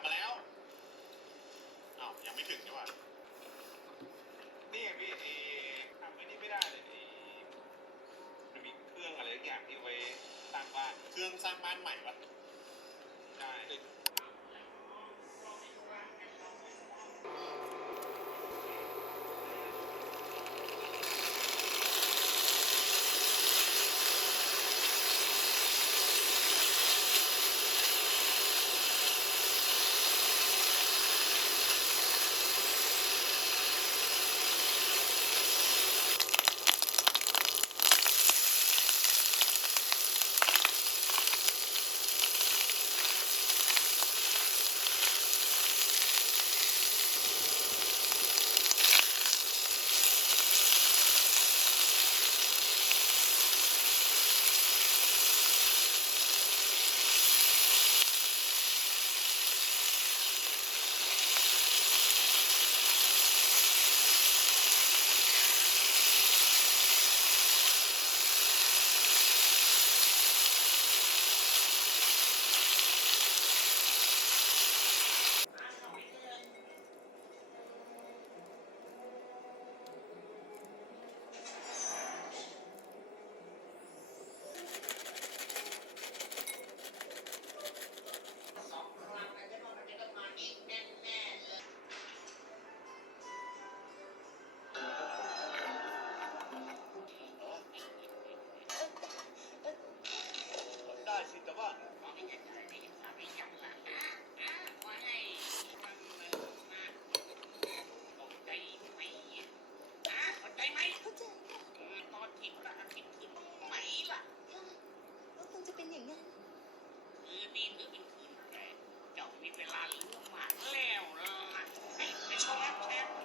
บมาแล้วอ้าวยังไม่ถึงใช่ป่ะนี่ไงพี่ทำไอ้นี่ไม่ได้เลยมันมีเครื่องอะไรสักอย่างที่เอาไว้สร้างบ้านเครื่องสร้างบ้านใหม่ปะใช่ได้สิแต่ว่าก็คงจะเป็นอย่างนั้นนี่ถือเป็นคืนแรกเจ้ามีเวลาเหลือมากแล้วล่ะไปชมแชมป์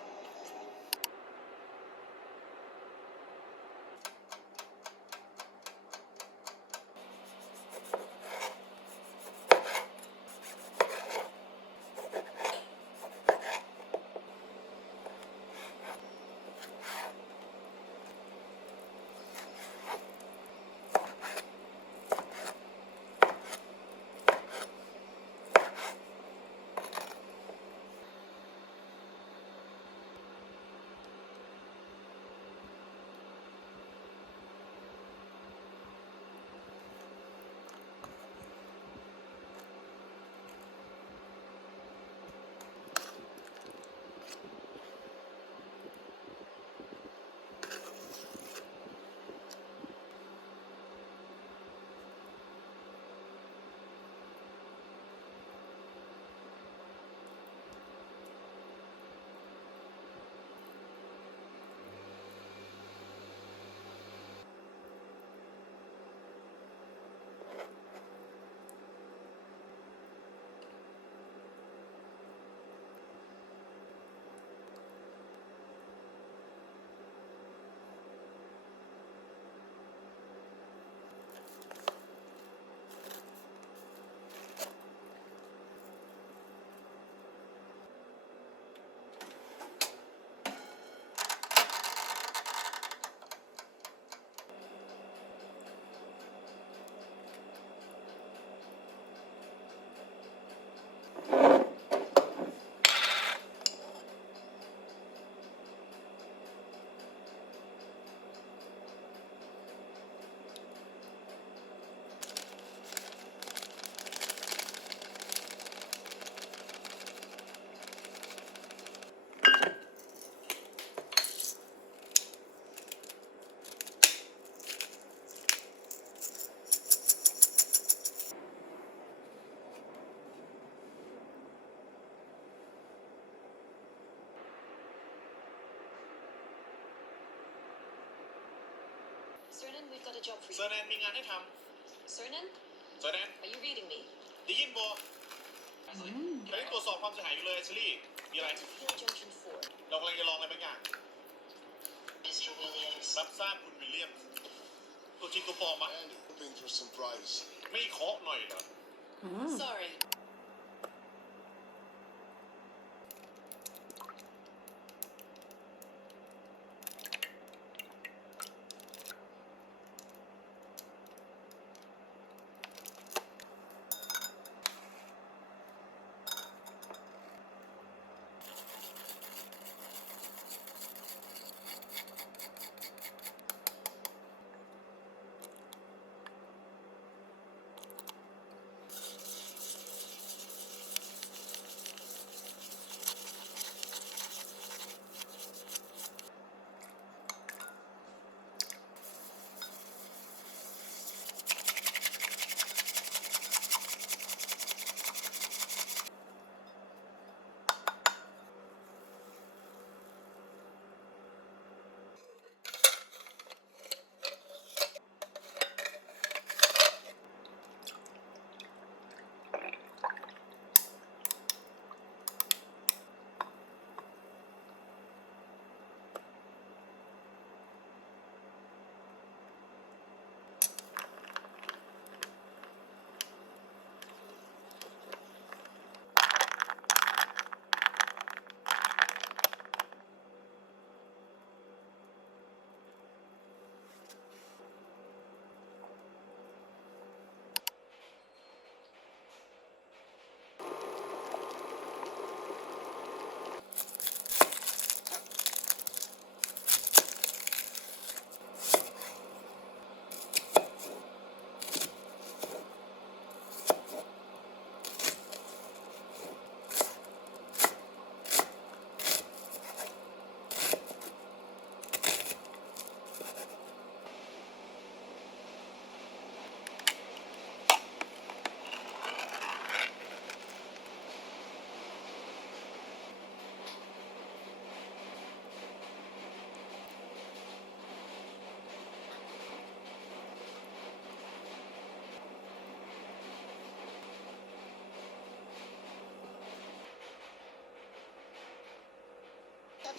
Cernan, we've got a job for เซอ you. ร์แนนมีงานให้ท Cernan, ำเซอร์แนน are you reading me? ได้ยินโบกำลังตรวจสอบความเสียหายอยู่เลยเชอรี่มีอะไร To Hill Junction 4. เรากำลังจะลองอะไรบางอย่าง Mr. Williams รับทราบคุณวิลเลียมส์ตัวจริงตัวปลอมอะ And hoping for some privacy. ไม่เคาะหน่อยเหรอ Sorry.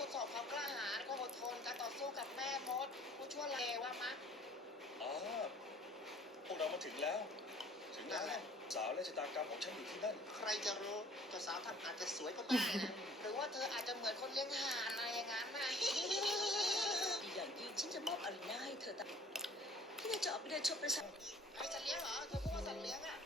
ดสอบความกล้าหาญความอดทนการต่อสู้กับแม่มดผู้ชั่วเลวว่ามะ อ๋อพวกเรามาถึงแล้ว ถึงแล้วสาวและชะตากรรมของฉันอยู่ที่นั่น ใครจะรู้เจ้าสาวท่านอาจจะสวยก็ได้นะ หรือว่าเธออาจจะเหมือนคนเลี้ยงห่านอะไรอย่างนั้นนะ ดีอย่างยิ่งฉันจะมอบอารีนาให้เธอที่จะออกไปเดินชมประสาท ไอ้สัตว์เลี้ยงเหรอเธอพูดว่าสัตว์เลี้ยงอ่ะ